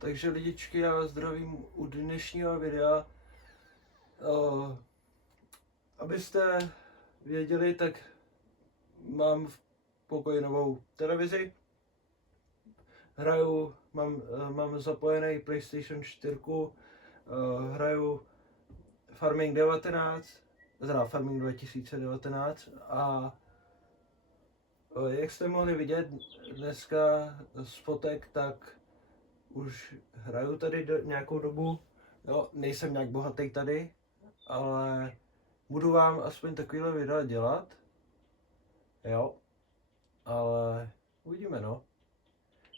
Takže lidičky, já vás zdravím u dnešního videa. Abyste věděli, tak mám v pokoji novou televizi. Mám zapojený PlayStation 4, hraju Farming 19, teda Farming 2019 a jak jste mohli vidět dneska z fotek, tak už hraju tady nějakou dobu. Jo, nejsem nějak bohatý tady, ale budu vám aspoň takovýhle videa dělat. Jo, ale uvidíme, no.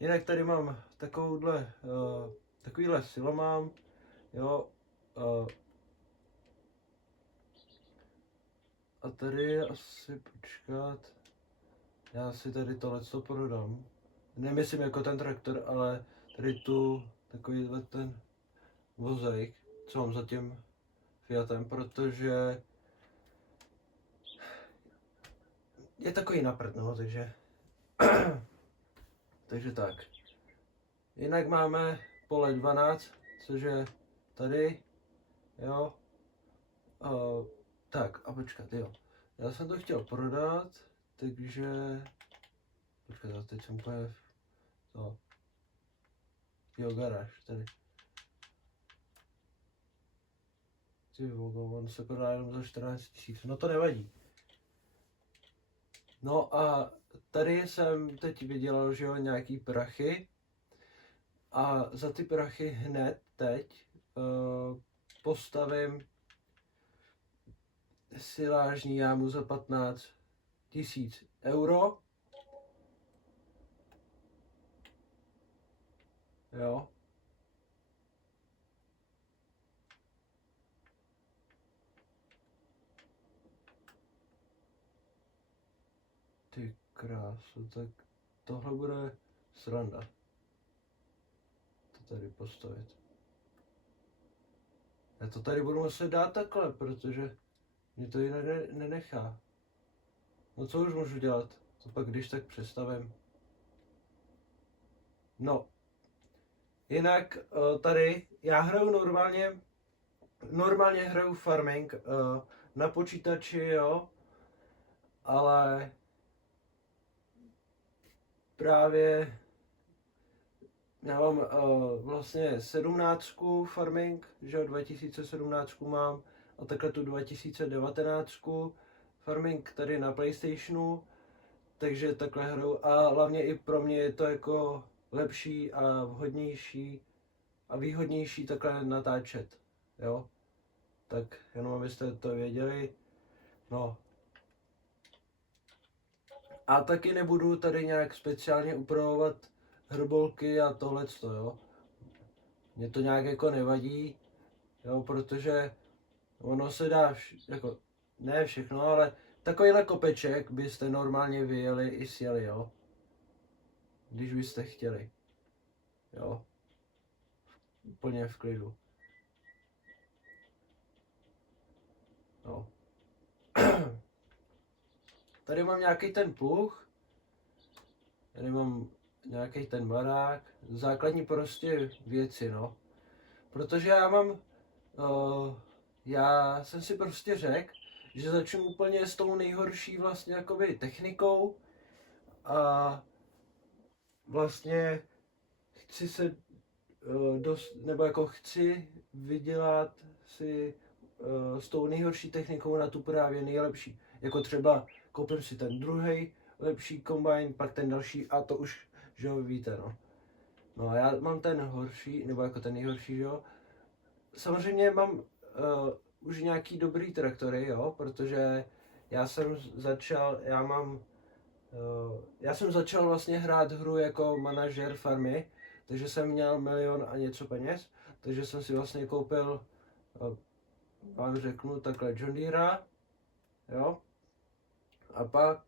Jinak tady mám takovýhle silo mám, jo. A tady je asi, počkat, já si tady tohleto prodám. Nemyslím jako ten traktor, ale tady takovýhle ten vozejk, co mám za tím Fiatem, protože je takový na prd, no, takže takže tak. Jinak máme pole 12, což je tady, jo. Tak a počkat, jo. Já jsem to chtěl prodat, takže počkat, já teď jsem úplně to. Jo, garáž, tady. Ty vole, on se prodá jenom za 14 000, no to nevadí. No a tady jsem teď vydělal, že jo, nějaký prachy. A za ty prachy hned teď postavím silážní jámu za 15 000 euro. Jo. Ty krásu, tak tohle bude sranda. To tady postavit. Já to tady budu muset dát takhle, protože mě to jinak nenechá. No co už můžu dělat? To pak když tak přestavím. No. Jinak tady já hraju normálně hraju Farming na počítači, jo, ale právě já mám vlastně 17 Farming, že 2017 mám a takhle tu 2019 Farming tady na PlayStationu, takže takhle hraju a hlavně i pro mě je to jako lepší a vhodnější a výhodnější takhle natáčet, jo. Tak jenom abyste to věděli, no. A taky nebudu tady nějak speciálně upravovat hrbolky a tohleto, jo. Mně to nějak jako nevadí, jo, protože ono se dá, jako, ne všechno, ale takovýhle kopeček byste normálně vyjeli i sjeli, jo. Když byste chtěli, jo. Úplně v klidu. No. Tady mám nějaký ten pluh, tady mám nějaký ten barák, základní prostě věci, no. Protože já jsem si prostě řekl, že začnu úplně s tou nejhorší vlastně jakoby technikou a vlastně chci se chci vydělat si s tou nejhorší technikou na tu právě nejlepší. Jako třeba koupím si ten druhý lepší kombajn, pak ten další a to už, že jo, víte, no. No a já mám ten horší, nebo jako ten nejhorší, že jo. Samozřejmě mám už nějaký dobrý traktory, jo, protože já jsem začal vlastně hrát hru jako manažer farmy, takže jsem měl 1 000 000 a něco peněz, takže jsem si vlastně koupil, vám řeknu takhle, John Deere, jo, a pak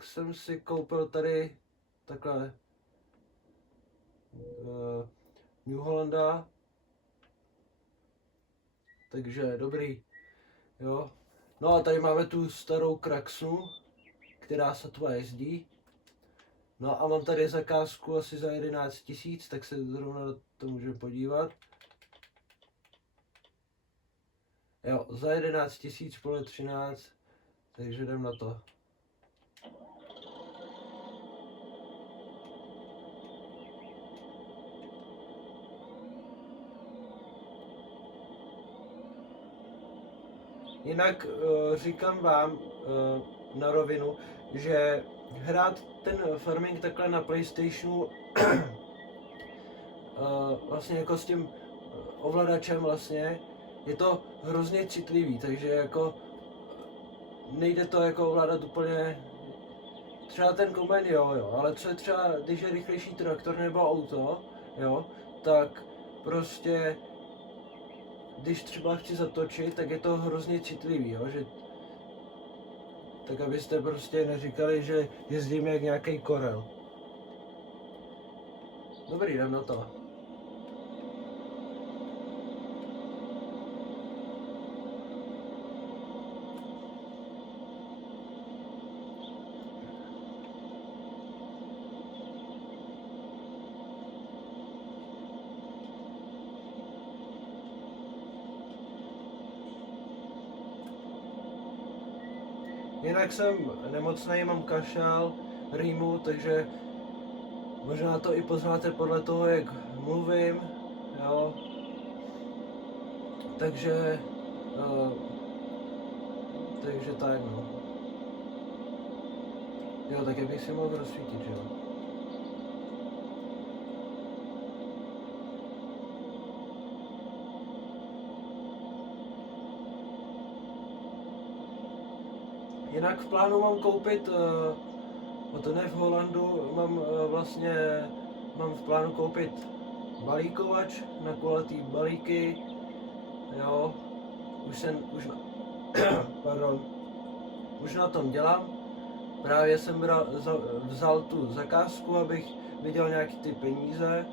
jsem si koupil tady takhle New Hollanda, takže dobrý, jo. No a tady máme tu starou Kraxu, která sotva jezdí. No a mám tady zakázku asi za 11 000, tak se zrovna to můžeme podívat. Jo, za 11 000 pole 13, takže jdem na to. Jinak říkám vám na rovinu, že hrát ten farming takhle na PlayStationu vlastně jako s tím ovladačem vlastně je to hrozně citlivý, takže jako nejde to jako ovládat úplně, třeba ten kombajn jo, ale co je třeba, když je rychlejší traktor nebo auto, jo, tak prostě když třeba chci zatočit, tak je to hrozně citlivý, jo, že tak abyste prostě neříkali, že jezdím jak nějaký korel. Dobrý, jdem na to. Jinak jsem nemocnej, mám kašel, rýmu, takže možná to i poznáte podle toho, jak mluvím, jo. Takže tak no. Jo, tak bych si mohl rozsvítit, že jo. Jinak v plánu mám koupit, to ne v Holandu, mám v plánu koupit balíkovač na kulatý balíky, jo, už na tom dělám, právě jsem vzal tu zakázku, abych viděl nějaký ty peníze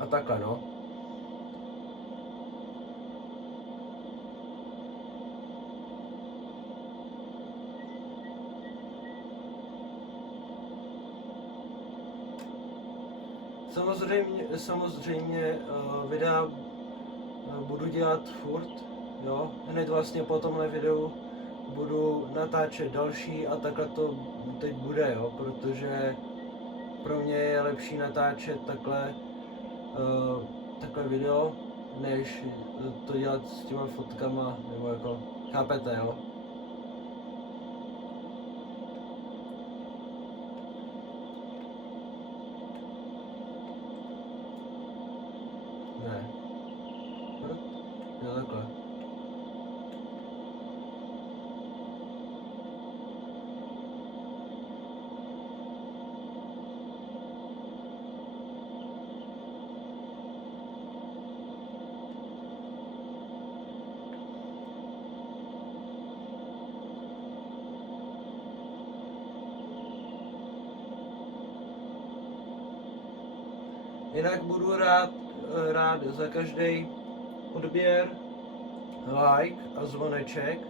a takhle no. Samozřejmě videa budu dělat furt, jo, hned vlastně po tomhle videu budu natáčet další a takhle to teď bude, jo, protože pro mě je lepší natáčet takhle video, než to dělat s těma fotkama, nebo jako, chápete, jo. Ne. Jo, takhle. Jinak budu rád za každý odběr, like a zvoneček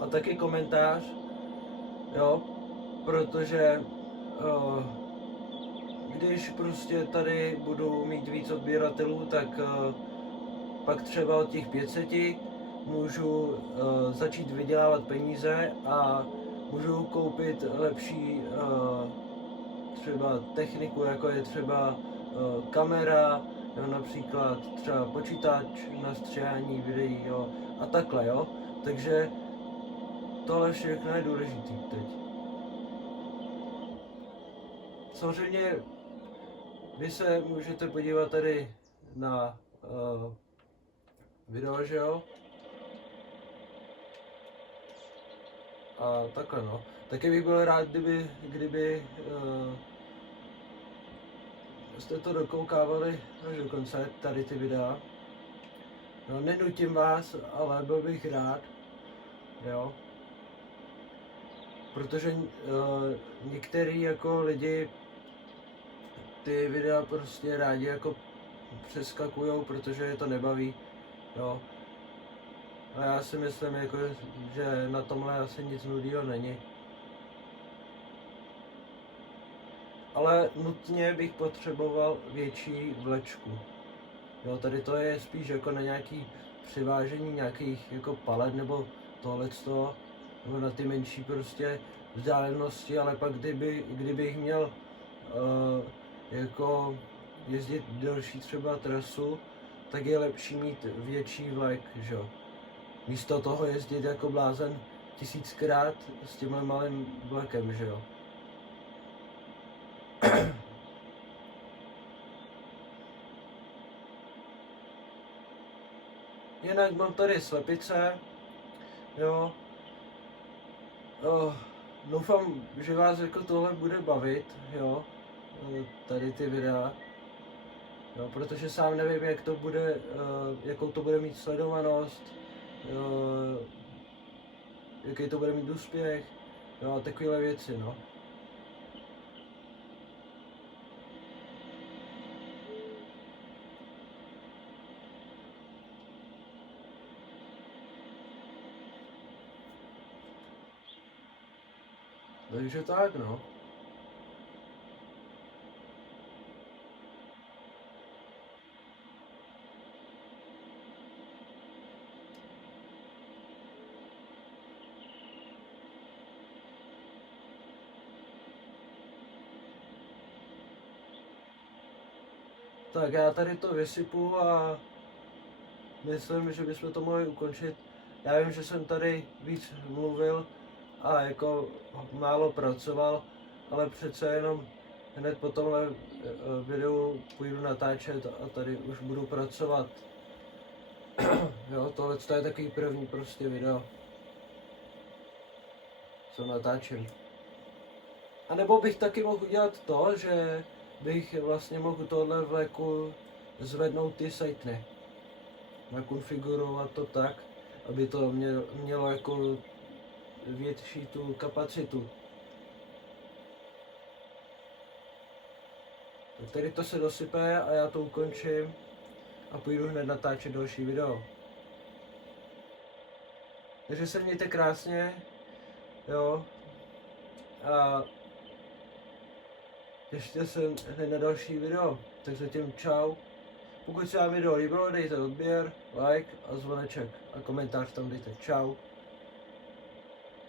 a taky komentář, jo, protože když prostě tady budu mít víc odběratelů, tak pak třeba od těch 500 můžu začít vydělávat peníze a můžu koupit lepší třeba techniku, jako je třeba kamera, jo, například třeba počítač na stříhání videí, jo, a takhle, jo. Takže tohle všechno je důležitý teď. Samozřejmě vy se můžete podívat tady na video, že jo. A takhle no. Taky bych byl rád, kdyby jste to dokoukávali až do konce, tady ty videa. No, nenutím vás, ale byl bych rád, jo. Protože některý jako lidi ty videa prostě rádi jako přeskakujou, protože je to nebaví, jo. A já si myslím, jako, že na tomhle asi nic nudného není. ale nutně bych potřeboval větší vlečku. Jo, tady to je spíš jako na nějaký přivážení nějakých jako palet nebo tohleto, nebo na ty menší prostě vzdálenosti, ale pak kdybych měl jako jezdit delší třeba trasu, tak je lepší mít větší vlek, že jo. Místo toho jezdit jako blázen 1000krát s tímhle malým vlekem, že jo. Jinak mám tady slepice, jo. Doufám, že vás jako tohle bude bavit, jo. Tady ty videa. Jo, protože sám nevím, jak to bude, jakou to bude mít sledovanost, jaký to bude mít úspěch, jo, a takovéhle věci, no. Takže tak, no. Tak já tady to vysypu a myslím, že bychom to mohli ukončit. Já vím, že jsem tady víc mluvil a jako málo pracoval, ale přece jenom hned po tomhle videu půjdu natáčet a tady už budu pracovat. Jo, tohle je takový první prostě video, co natáčím. A nebo bych taky mohl udělat to, že bych vlastně mohl tohle vleku zvednout ty sajtny. Nakonfigurovat to tak, aby to mělo jako větší tu kapacitu. Tak tady to se dosype a já to ukončím a půjdu hned natáčet další video. Takže se mějte krásně, jo, a těšte se hned na další video, tak zatím čau. Pokud se vám video líbilo, dejte odběr, like a zvoneček a komentář tam dejte. Čau.